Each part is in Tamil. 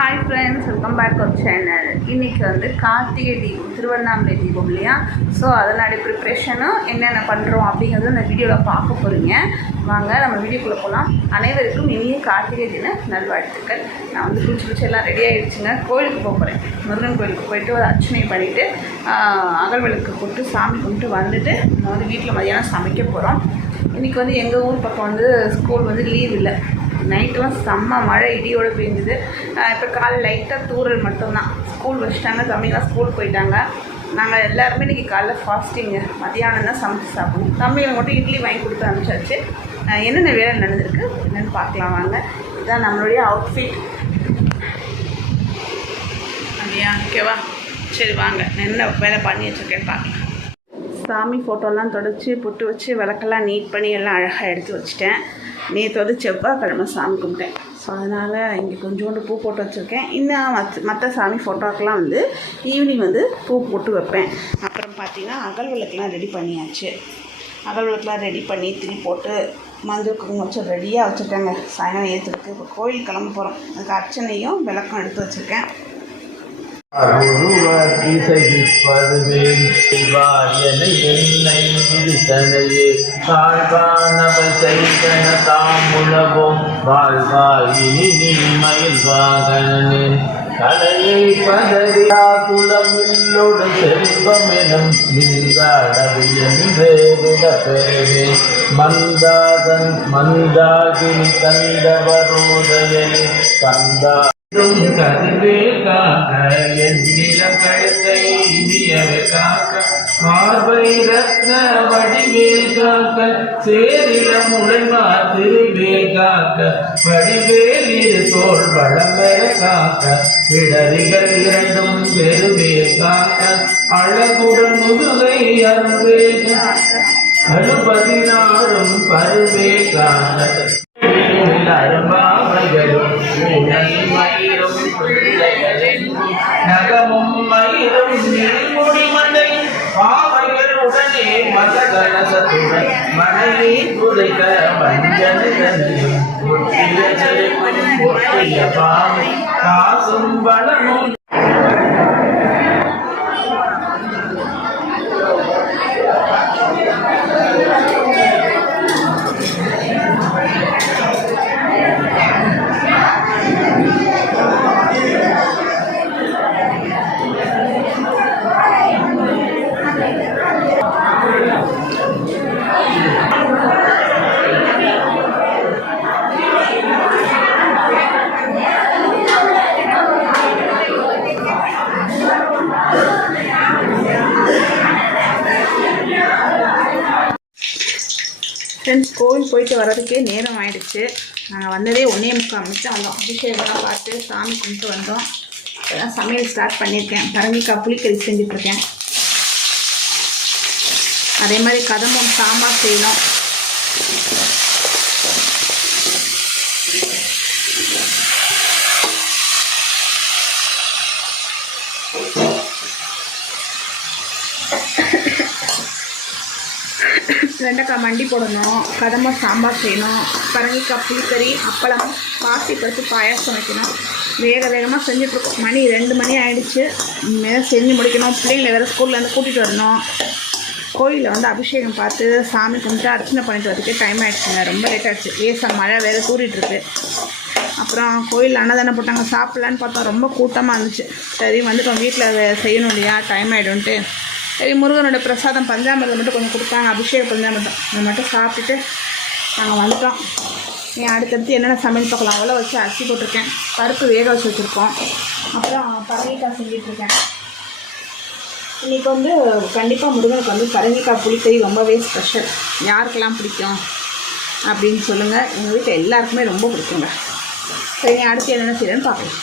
Hi friends welcome back our channel இன்றைக்கி வந்து கார்த்திகை தீபம் திருவண்ணாமலை தீபம் இல்லையா? ஸோ அதனுடைய ப்ரிப்ரேஷனும் என்னென்ன பண்ணுறோம் அப்படிங்கிறது இந்த வீடியோவில் பார்க்க போகிறீங்க வாங்க நம்ம வீடியோக்குள்ளே போகலாம் அனைவருக்கும் இனிய கார்த்திகை தின நல்வாழ்த்துக்கள். நான் வந்து குளிச்சு குளிச்சு எல்லாம் ரெடி ஆகிடுச்சுங்க கோயிலுக்கு போக போகிறேன் முருகன் கோயிலுக்கு போயிட்டு ஒரு அர்ச்சனை பண்ணிவிட்டு அகல் விளக்கு போட்டு சாமி கும்பிட்டு வந்துட்டு நம்ம வந்து வீட்டில் மதியானம் சமைக்க போகிறோம் இன்றைக்கி வந்து எங்கள் ஊர் பக்கம் வந்து ஸ்கூல் வந்து லீவ் இல்லை. நைட்டும் செம்ம மழை இடியோடு பெஞ்சுது இப்போ காலை லைட்டாக தூரல் மட்டும்தான். ஸ்கூல் வச்சுட்டாங்க தம்பிலாம் ஸ்கூல் போயிட்டாங்க. நாங்கள் எல்லாருமே இன்றைக்கி காலைல ஃபாஸ்டிங்கு மதியானம் தான் சமைச்சு சாப்பிடுவோம் தம்பிகளை மட்டும் இட்லி வாங்கி கொடுத்து அனுப்பிச்சாச்சு. என்னென்ன வேலை நடந்திருக்கு? என்னென்னு பார்க்கலாம் வாங்க. இதுதான் நம்மளுடைய அவுட்ஃபிட் அப்படியா? ஓகேவா சரி வாங்க. நான் என்ன வேலை பண்ணி வச்சுருக்கேன்னு பார்க்கலாம். சாமி ஃபோட்டோலாம் தொடச்சி புட்டு வச்சு விளக்கெல்லாம் நீட் பண்ணி எல்லாம் அழகாக எடுத்து வச்சுட்டேன். நேற்று வந்து செவ்வாய்க்கிழமை சாமி கும்பிட்டேன். ஸோ அதனால் இங்கே கொஞ்சோண்டு பூ போட்டு வச்சுருக்கேன். இன்னும் மற்ற மற்ற சாமி ஃபோட்டோக்கெலாம் வந்து ஈவினிங் வந்து பூ போட்டு வைப்பேன். அப்புறம் பார்த்திங்கன்னா அகல் விளக்கெலாம் ரெடி பண்ணியாச்சு. அகல் விளக்கெலாம் ரெடி பண்ணி திரி போட்டு மஞ்சள் குங்குமம் வச்சு ரெடியாக வச்சுருக்கேங்க. சாயங்காலம் ஏற்றுறதுக்கு இப்போ கோயில் கிளம்ப போகிறோம் அதுக்கு அர்ச்சனையும் விளக்கம் எடுத்து வச்சுருக்கேன். அருவார் இசைப்பதுவேன் சிவாயனை என்னை விடுதலையே தாழ்வானவை செய்தன தாமுலவும் வாழ்வாயினி நீ மயில் வாகனே கலையை பதறியா குலமில்லோடு செல்வமெனும் நின்றாடவியன்றே விட பெறுவே மந்தாதன் மந்தாகினி கந்தவரோதயனே கந்தா கருவே காக்க. என் நிலக்கழுத்தை இனியவை காக்க பார்வை ரத்ன வடிவேல் காக்க சேரிலம் முளைமா திருவேல் காக்க வடிவேல் இரு தோல் வளம்பெற காக்க இடறிகள் இரண்டும் பெருவேல் காக்க அழகுடன் முதுகை அருவே காக்க அழுபதினாலும் பருவே காக்க அரும்பாமைகளும் மனைவி துதைக்க மஞ்சள் ஒட்டிய செருப்பும் ஒட்டிய பாவை காசும் வளமும் போயிட்டு வர்றதுக்கே நேரம் ஆயிடுச்சு. நாங்கள் வந்ததே ஒன்றே முக்கால் அமைச்சா வந்தோம். அபிஷேகம்லாம் பார்த்து சாமி கும்பிட்டு வந்தோம். இப்போதான் சமையல் ஸ்டார்ட் பண்ணியிருக்கேன். பரங்கிக்காய் புளிக்கறி செஞ்சிட்ருக்கேன். அதே மாதிரி கதம்பம் சாம்பார் செய்யணும். வெண்டைக்காய் மண்டி போடணும் கதம்ப சாம்பார் செய்யணும் பரங்கிக்காய் புளிக்கறி அப்பளம் பாசி பருப்பு பாயாசம் வைக்கணும் வேக வேகமாக செஞ்சுட்ருக்கோம் மணி ரெண்டு மணி ஆகிடுச்சு மேலே செஞ்சு முடிக்கணும். பிள்ளைங்களை வேறு ஸ்கூல்லேருந்து கூட்டிகிட்டு வரணும். கோயிலில் வந்து அபிஷேகம் பார்த்து சாமி கும்பிட்டு அர்ச்சனை பண்ணிட்டு வரதுக்கே டைம் ஆகிடுச்சுங்க ரொம்ப லேட் ஆயிடுச்சு. லேசாக மழை வேறு தூரிட்டுருக்கு அப்புறம் கோயில் அன்னதானம் போட்டாங்க. சாப்பிட்லான்னு பார்த்தா ரொம்ப கூட்டமாக இருந்துச்சு. சரி வந்துட்டோம். வீட்டில் செய்யணும் இல்லையா? டைம் ஆகிடும்ன்ட்டு சரி முருகனோட பிரசாதம் பஞ்சாமிரதம் மட்டும் கொஞ்சம் கொடுத்தாங்க. அபிஷேக பஞ்சாமிரதம். அதை மட்டும் சாப்பிட்டுட்டு நாங்கள் வந்துட்டோம். நீ அடுத்தடுத்து என்னென்ன சமையல் பார்க்கலாம்? அவ்வளோ வச்சு அரிசி போட்டிருக்கேன். பருப்பு வேக வச்சு வச்சுருக்கோம். அப்புறம் பரங்கிக்காய் செஞ்சிட்ருக்கேன் இன்றைக்கி வந்து கண்டிப்பாக முருகனுக்கு வந்து பரங்கிக்காய் புளிக்கறி ரொம்பவே ஸ்பெஷல் யாருக்கெல்லாம் பிடிக்கும் அப்படின்னு சொல்லுங்கள் எங்கள் வீட்டில் எல்லாருக்குமே ரொம்ப பிடிக்குங்க. சரி நீ அடுத்து என்னென்ன செய்யணும்னு பார்க்கலாம்.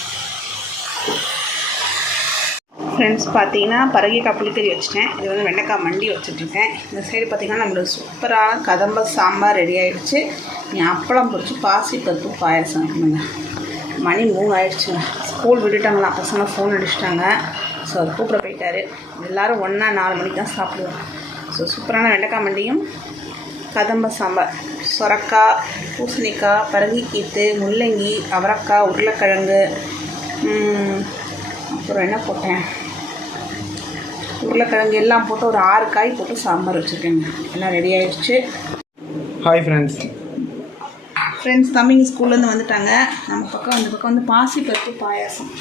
ஃப்ரெண்ட்ஸ் பார்த்தீங்கன்னா பரங்கிக்காய் புளிக்கறி வச்சுட்டேன். இது வந்து வெண்டைக்காய் மண்டி வச்சுட்ருக்கேன் இந்த சைடு பார்த்திங்கன்னா நம்மளோட சூப்பரான கதம்ப சாம்பார் ரெடி ஆகிடுச்சு நீ அப்பளம் பிடிச்சி பாசி பருப்பு பாயாசம் மணி மூணு ஆயிடுச்சுங்க ஸ்கூல் விட்டுட்டாங்களா பசங்க ஃபோன் அடிச்சிட்டாங்க. ஸோ அவர் கூப்பிட போயிட்டாரு. எல்லோரும் ஒன்றா நாலு மணிக்கு தான் சாப்பிடுவோம். ஸோ சூப்பரான வெண்டைக்காய் மண்டியும் கதம்ப சாம்பார். சொரக்காய் பூசணிக்காய் பரங்கிக்கீத்து முள்ளங்கி அவரக்காய் உருளைக்கிழங்கு அப்புறம் என்ன போட்டேன்? உருளைக்கிழங்கு எல்லாம் போட்டு ஒரு ஆறு காய் போட்டு சாம்பார் வச்சுருக்கேங்க. எல்லாம் ரெடி ஆயிடுச்சு. ஹாய் ஃப்ரெண்ட்ஸ் ஃப்ரெண்ட்ஸ் தம்பிங்க ஸ்கூல்லேருந்து வந்துட்டாங்க. நம்ம பக்கம் இந்த பக்கம் வந்து பாசிப்பருப்பு பாயாசம்.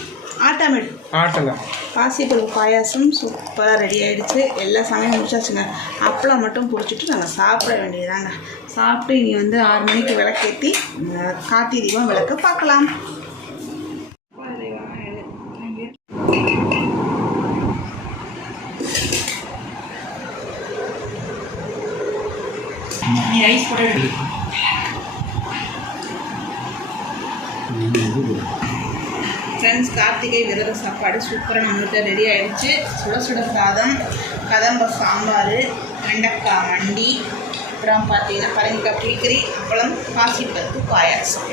ஆட்டாமேடு ஆட்டல. பாசிப்பருப்பு பாயாசம் சூப்பராக ரெடி ஆயிடுச்சு. எல்லா சமையல் முடிச்சாச்சுங்க. அப்பளம் மட்டும் பிடிச்சிட்டு நாங்கள் சாப்பிட வேண்டியதாங்க சாப்பிட்டு இனி வந்து ஆறு மணிக்கு விளக்கேற்றி கார்த்திகை தீபம் விளக்க பார்க்கலாம். நீ ரைஸ் ஃப்ரெண்ட்ஸ் கார்த்திகை விரத சாப்பாடு சூப்பராக நம்மளுக்கு ரெடி ஆகிடுச்சு சுட சுட சாதம் கதம்ப சாம்பார் வெண்டைக்காய் மண்டி அப்புறம் பார்த்தீங்கன்னா பரங்கிக்காய் புளிக்கறி அப்பளம் பாசிப்பருப்பு பாயாசம்.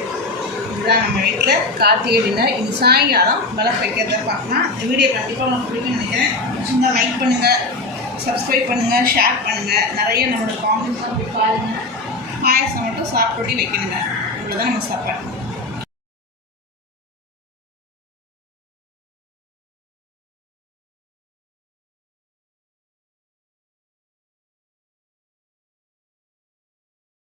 இதுதான் நம்ம வீட்டில் கார்த்திகை டின்னர் இது சாயங்காலம் விளக்கு வைக்கிறத பார்க்கலாம். இந்த வீடியோ கண்டிப்பாக உங்களுக்கு பிடிக்கும்னு நினைக்கிறேன். பிடிச்சிருந்தா லைக் பண்ணுங்கள் சப்ஸ்கிரைப் பண்ணுங்கள் ஷேர் பண்ணுங்கள் நிறைய நம்மளோட காமெண்ட்ஸ் போய் பாருங்கள் பாயசம் மட்டும் சாப்பிட்டு வைக்கணுங்க. இவ்வளோ தான் நம்ம சாப்பாடு.